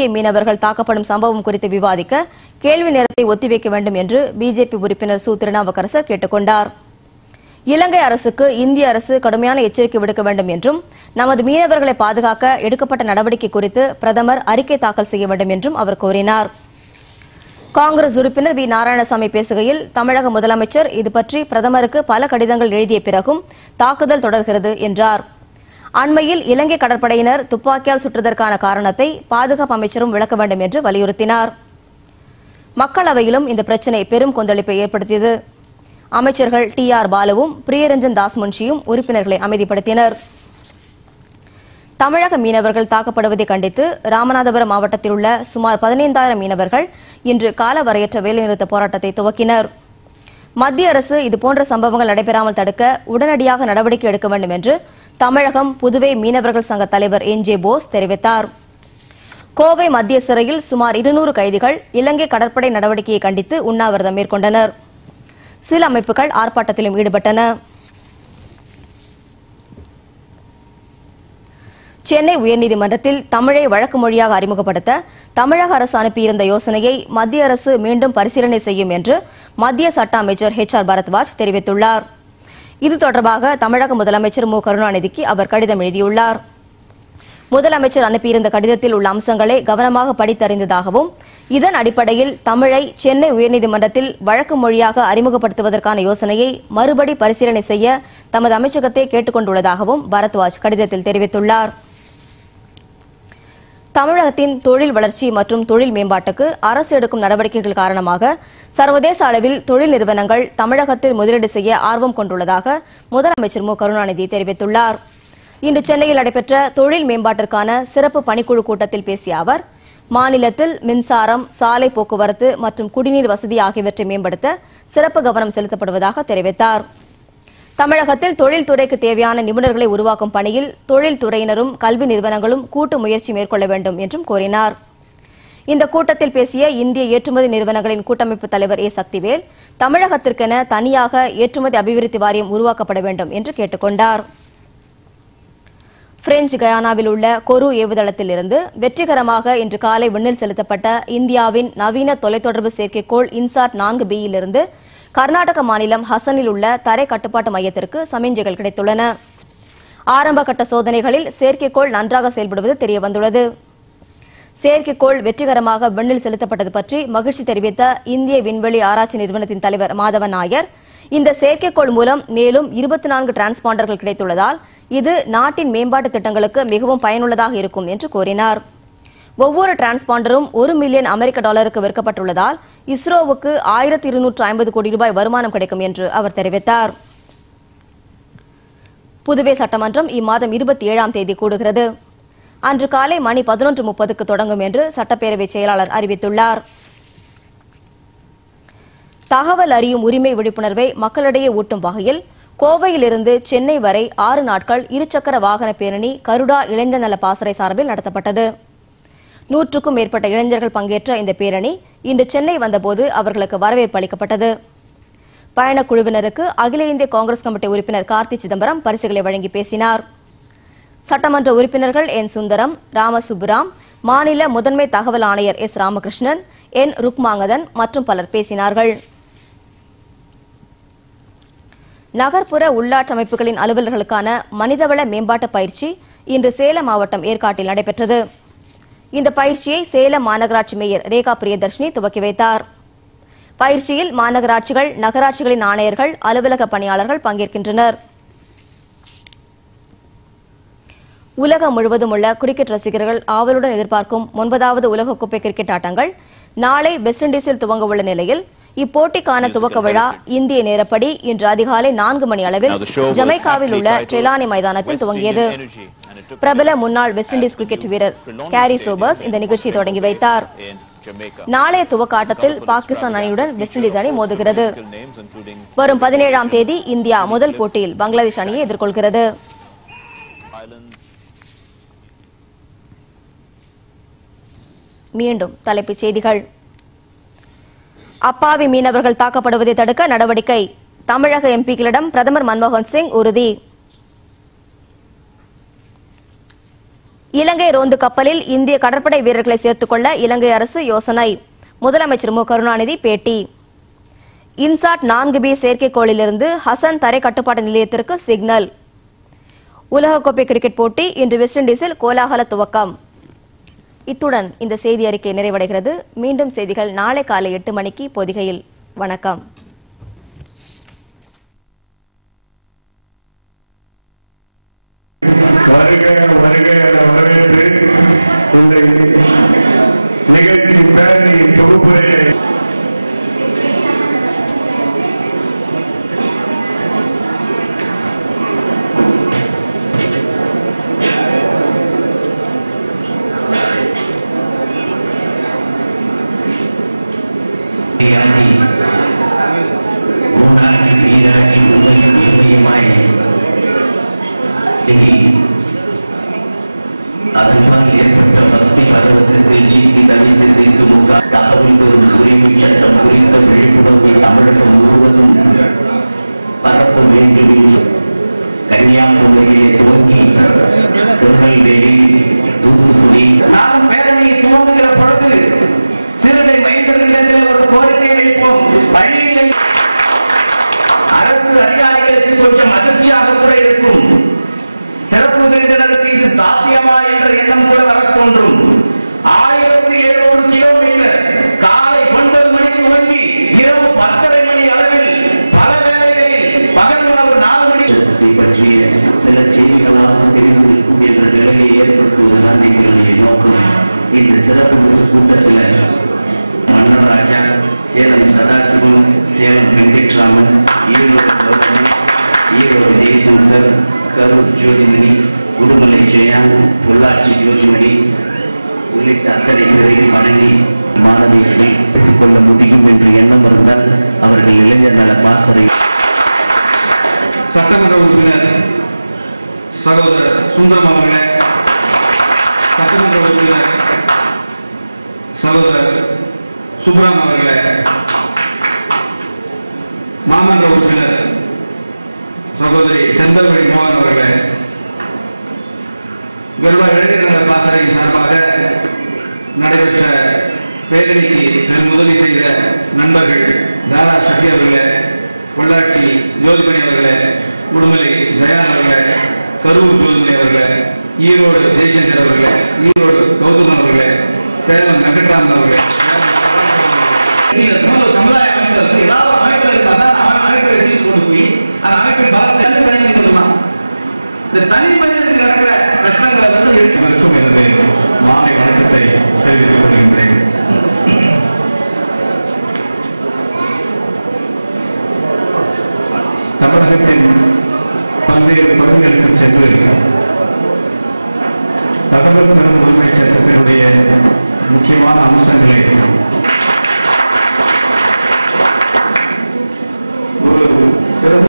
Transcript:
மீனவர்கள் தாக்கப்படும் சம்பவம் குறித்து விவாதிக்க கேள்வி நேரத்தை ஒத்திவைக்க வேண்டும் என்று பிஜேபி உறுப்பினர் சு. திருநாவுக்கரசர் கேட்டுக் கொண்டார். இலங்கை அரசுக்கு இந்திய அரசு கடுமையான எச்சரிக்கை விடுக்க வேண்டும் என்றும் நமது மீனவர்களை பாதுகாக்க எடுக்கப்பட்ட நடவடிக்கை குறித்து பிரதமர் அறிக்கை தாக்கல் செய்ய வேண்டும் என்றும் அவர் கோரினார். காங்கிரஸ் உறுப்பினர் வி. நாராயணசாமி பேசுகையில் தமிழக முதலமைச்சர் இதுபற்றி பிரதமருக்கு பல கடிதங்கள் எழுதிய பிறகும் தாக்குதல் தொடர்கிறது என்றார். அண்மையில் இலங்கை கடற்படையினர் துப்பாக்கியால் சுட்டதற்கான காரணத்தை பாதுகாப்பு அமைச்சரும் விளக்க வேண்டும் என்று வலியுறுத்தினார். மக்களவையிலும் இந்த பிரச்சினை பெரும் கொந்தளிப்பை ஏற்படுத்தியது. அமைச்சர்கள் டி.ஆர். பாலுவும் பிரியரஞ்சன் தாஸ் முன்ஷியும் உறுப்பினர்களை அமைதிப்படுத்தினர். தமிழக மீனவர்கள் தாக்கப்படுவதை கண்டித்து ராமநாதபுரம் மாவட்டத்தில் உள்ள சுமார் 15,000 மீனவர்கள் இன்று காலவரையற்ற வேலைநிறுத்த போராட்டத்தை துவக்கினர். மத்திய அரசு இதுபோன்ற சம்பவங்கள் நடைபெறாமல் தடுக்க உடனடியாக நடவடிக்கை எடுக்க வேண்டும் என்று தமிழகம் புதுவை மீனவர்கள் சங்க தலைவர் என்.ஜே. போஸ் தெரிவித்தார். கோவை மத்திய சிறையில் சுமார் 200 கைதிகள் இலங்கை கடற்படை நடவடிக்கையை கண்டித்து உண்ணாவிரதம் மேற்கொண்டனர். சில அமைப்புகள் ஆர்ப்பாட்டத்திலும் ஈடுபட்டன. சென்னை உயர்நீதிமன்றத்தில் தமிழை வழக்கு மொழியாக அறிமுகப்படுத்த தமிழக அரசு அனுப்பியிருந்த யோசனையை மத்திய அரசு மீண்டும் பரிசீலனை செய்யும் என்று மத்திய சட்ட அமைச்சர் H.R. பரத்வாஜ் தெரிவித்துள்ளார். இது தொடர்பாக தமிழக முதலமைச்சர் மு. கருணாநிதிக்கு அவர் கடிதம் எழுதியுள்ளார். முதலமைச்சர் அனுப்பியிருந்த கடிதத்தில் உள்ள அம்சங்களை கவனமாக படித்தறிந்ததாகவும் இதன் அடிப்படையில் தமிழை சென்னை உயர்நீதிமன்றத்தில் வழக்கு மொழியாக அறிமுகப்படுத்துவதற்கான யோசனையை மறுபடி பரிசீலனை செய்ய தமது அமைச்சகத்தை கேட்டுக் கொண்டுள்ளதாகவும் பரத்வாஜ் கடிதத்தில் தெரிவித்துள்ளார். தமிழகத்தின் தொழில் வளர்ச்சி மற்றும் தொழில் மேம்பாட்டுக்கு அரசு எடுக்கும் நடவடிக்கைகள் காரணமாக சர்வதேச அளவில் தொழில் நிறுவனங்கள் தமிழகத்தில் முதலீடு செய்ய ஆர்வம் கொண்டுள்ளதாக முதலமைச்சர் மு. கருணாநிதி தெரிவித்துள்ளார். இன்று சென்னையில் நடைபெற்ற தொழில் மேம்பாட்டிற்கான சிறப்பு பணிக்குழு கூட்டத்தில் பேசிய அவர் மாநிலத்தில் மின்சாரம், சாலை போக்குவரத்து மற்றும் குடிநீர் வசதி ஆகியவற்றை மேம்படுத்த சிறப்பு கவனம் செலுத்தப்படுவதாக தெரிவித்தார். தமிழகத்தில் தொழில்துறைக்கு தேவையான நிபுணர்களை உருவாக்கும் பணியில் தொழில்துறையினரும் கல்வி நிறுவனங்களும் கூட்டு முயற்சி மேற்கொள்ள வேண்டும் என்றும் கோரினார். இந்த கூட்டத்தில் பேசிய இந்திய ஏற்றுமதி நிறுவனங்களின் கூட்டமைப்பு தலைவர் ஏ. சக்திவேல் தமிழகத்திற்கென தனியாக ஏற்றுமதி அபிவிருத்தி வாரியம் உருவாக்கப்பட வேண்டும் என்று கேட்டுக் கொண்டார். பிரெஞ்சு கயானாவில் உள்ள கொரு ஏவுதளத்தில் இருந்து வெற்றிகரமாக இன்று காலை விண்ணில் செலுத்தப்பட்ட இந்தியாவின் நவீன தொலைத்தொடர்பு செயற்கைக்கோள் இன்சாட் 4B யிலிருந்து கர்நாடக மாநிலம் ஹசனில் உள்ள தரை கட்டுப்பாட்டு மையத்திற்கு சமிஞ்சைகள் கிடைத்துள்ளன. ஆரம்ப கட்ட சோதனைகளில் செயற்கைக்கோள் நன்றாக செயல்படுவது தெரியவந்துள்ளது. செயற்கைக்கோள் வெற்றிகரமாக விண்ணில் செலுத்தப்பட்டது பற்றி மகிழ்ச்சி தெரிவித்த இந்திய விண்வெளி ஆராய்ச்சி நிறுவனத்தின் தலைவர் மாதவன் நாயர் இந்த செயற்கைக்கோள் மூலம் மேலும் 24 டிரான்ஸ்பாண்டர்கள் கிடைத்துள்ளதால் இது நாட்டின் மேம்பாட்டு திட்டங்களுக்கு மிகவும் பயனுள்ளதாக இருக்கும் என்று கூறினார். ஒவ்வொரு டிரான்ஸ்பாண்டரும் $1 மில்லியன் அமெரிக்க விற்கப்பட்டுள்ளதால் இஸ்ரோவுக்கு 1250 கோடி ரூபாய் வருமானம் கிடைக்கும் என்று அவர் தெரிவித்தார். புதுவை சட்டமன்றம் இம்மாதம் 27ஆம் தேதி கூடுகிறது. அன்று காலை மணி 11:30க்கு தொடங்கும் என்று சட்டப்பேரவை செயலாளர் அறிவித்துள்ளார். தகவல் அறியும் உரிமை விழிப்புணர்வை மக்களிடையே ஊட்டும் வகையில் கோவையிலிருந்து சென்னை வரை 6 நாட்கள் இருசக்கர வாகன பேரணி கருடா இளைஞர் நல பாசறை சார்பில் நடத்தப்பட்டது. 100க்கும் மேற்பட்ட இளைஞர்கள் பங்கேற்ற இந்த பேரணி இன்று சென்னை வந்தபோது அவர்களுக்கு வரவேற்பு அளிக்கப்பட்டது. பயணக்குழுவினருக்கு அகில இந்திய காங்கிரஸ் கமிட்டி உறுப்பினர் கார்த்தி சிதம்பரம் பரிசுகளை வழங்கி பேசினார். சட்டமன்ற உறுப்பினர்கள் என். சுந்தரம், ராமசுப்புராம், மாநில முதன்மை தகவல் ஆணையர் எஸ். ராமகிருஷ்ணன், என். ருக்மாங்கதன் மற்றும் பலர் பேசினார்கள். நகர்ப்புற உள்ளாட்சி அமைப்புகளின் அலுவலர்களுக்கான மனிதவள மேம்பாட்டு பயிற்சி இன்று சேலம் மாவட்டம் ஏற்காட்டில் நடைபெற்றது. இந்த பயிற்சியை சேலம் மாநகராட்சி மேயர் ரேகா பிரியதர்ஷினி துவக்கி வைத்தார். பயிற்சியில் மாநகராட்சிகள், நகராட்சிகளின் ஆணையர்கள், அலுவலக பணியாளர்கள் பங்கேற்கின்றனர். உலகம் முழுவதும் உள்ள கிரிக்கெட் ரசிகர்கள் ஆவலுடன் எதிர்பார்க்கும் 9வது உலகக்கோப்பை கிரிக்கெட் ஆட்டங்கள் நாளை வெஸ்ட் இண்டீஸில் துவங்க உள்ள நிலையில் இப்போட்டிக்கான துவக்க விழா இந்திய நேரப்படி இன்று அதிகாலை 4 மணி அளவில் ஜமைக்காவில் உள்ள ட்ரெலானி மைதானத்தில் துவங்கியது. பிரபல முன்னாள் வெஸ்ட் இண்டீஸ் கிரிக்கெட் வீரர் கேரி சோபர்ஸ் இந்த நிகழ்ச்சியை தொடங்கி வைத்தார். நாளைய துவக்க ஆட்டத்தில் பாகிஸ்தான் அணியுடன் வெஸ்ட் இண்டீஸ் அணி மோதுகிறது. வரும் 17ஆம் தேதி இந்தியா முதல் போட்டியில் பங்களாதேஷ் அணியை எதிர்கொள்கிறது. மீண்டும் தலைப்புச் செய்திகள். அப்பாவி மீனவர்கள் தாக்கப்படுவதை தடுக்க நடவடிக்கை. தமிழக எம்பிக்களிடம் பிரதமர் மன்மோகன் சிங் உறுதி. இலங்கை ரோந்து கப்பலில் இந்திய கடற்படை வீரர்களை சேர்த்துக் கொள்ள இலங்கை அரசு யோசனை. முதலமைச்சர் மு கருணாநிதி பேட்டி. இன்சாட் 4B செயற்கைக்கோளிலிருந்து ஹசன் தரை கட்டுப்பாட்டு நிலையத்திற்கு சிக்னல். உலகக்கோப்பை கிரிக்கெட் போட்டி இன்று வெஸ்ட் இண்டீஸில் கோலாகல துவக்கம். இத்துடன் இந்த செய்தி அறிக்கை நிறைவடைகிறது. மீண்டும் செய்திகள் நாளை காலை 8 மணிக்கு பொதிகையில். வணக்கம். வருக வருக என வரவேற்று இந்த நிகழ்ச்சியின் பேரணியின் தொகுப்புரையை ஊனாகி வீராகி உண்மையும் இன்மையுமாய் அதன்பால் ஏற்பட்ட பக்தி பரவசத்தில் சிக்கி தவித்து திக்குமுக தகவல் பெறும் உரிமை சட்டம் குறித்த விழிப்புணர்வை தமிழகம் முழுவதும் பரப்ப வேண்டும் என்று கன்னியாகுமரியிலே துவங்கி திருநெல்வேலி, தூத்துக்குடி நாம் பேரணியை துவங்குகிற பொழுது சிறுடை மைந்தர்களிடத்தில் ஒரு கோரிக்கை வைப்போம். வழியில்லை. அரசு அதிகாரிகளுக்கு கொஞ்சம் அதிர்ச்சியாக கூட இருக்கும். சிறப்பு விருந்தினருக்கு இது சாத்தியமா என்ற எண்ணம் கூட வர தோன்றும். 1700 கிலோமீட்டர் காலை 9 மணி துவங்கி இரவு 10:30 மணி அளவில் பல வேளைகளில் பகல் உணவு 4 மணி பற்றிய சில செய்திகளாக தெரிந்திருக்கும் என்ற நிலையை ஏற்படுத்துவதுதான் எங்களுடைய நோக்கம். இந்த சிறப்பு கூட்டத்தில் மன்னர் ராஜா, சேலம் சதாசிவம், சேலம் வெங்கட்ராமன், ஈரோடு ஜெய்சங்கர், கரூர் ஜோதிமணி, உடுமலை ஜெயான், பொள்ளாச்சி ஜோதிமணி உள்ளிட்ட அத்தனை பேரையும் வணங்கி மாணவியர்கள் பெற்றுக் கொள்ள முடியும் என்று எண்ணம் இருந்தால் அவர்கள் இளைஞர் நல பாசறை. சட்டமன்ற உறுப்பினர் சகோதரர் சுந்தரம் அவர்களே, சட்டமன்ற உறுப்பினர் சகோதரர் சுப்ராம் அவர்களே, மாமன்ற உறுப்பினர் சகோதரி செந்தவழி மோகன் அவர்களே, கருவா இளைஞர் நல பாசறையின் சார்பாக நடைபெற்ற பேரணிக்கு பெருமுதவி செய்த நண்பர்கள் தாரா ஷஃபி அவர்களே, பொள்ளாச்சி ஜோதிமணி அவர்களே, உடுமலை ஜெயான் அவர்களே, கரூர் ஜோதிமணி அவர்களே, ஈரோடு ஜெய்சங்கர் அவர்களே, ஈரோடு கௌதம் அவர்களே, சேலம் வெங்கட்ராமன் அவர்களே, சமுதாய அமைப்புல ஏதாவது அமைப்புல இருந்தா அமைப்பை வச்சுட்டு கொண்டு போய் அந்த அமைப்பின் பலத்தை தனி சொல்லலாம். இந்த தனி மனிதனுக்கு நடக்கிற கஷ்டங்களை வந்து எடுக்கும் எனது மாலை வணக்கத்தை தெரிவித்துக் கொள்கின்றேன். தமிழகத்தின் பல்வேறு பகுதிகளுக்கு சென்று தகவல் பெறும் உரிமை சட்டத்தினுடைய முக்கியமான அம்சங்களை ஒரு சிறந்த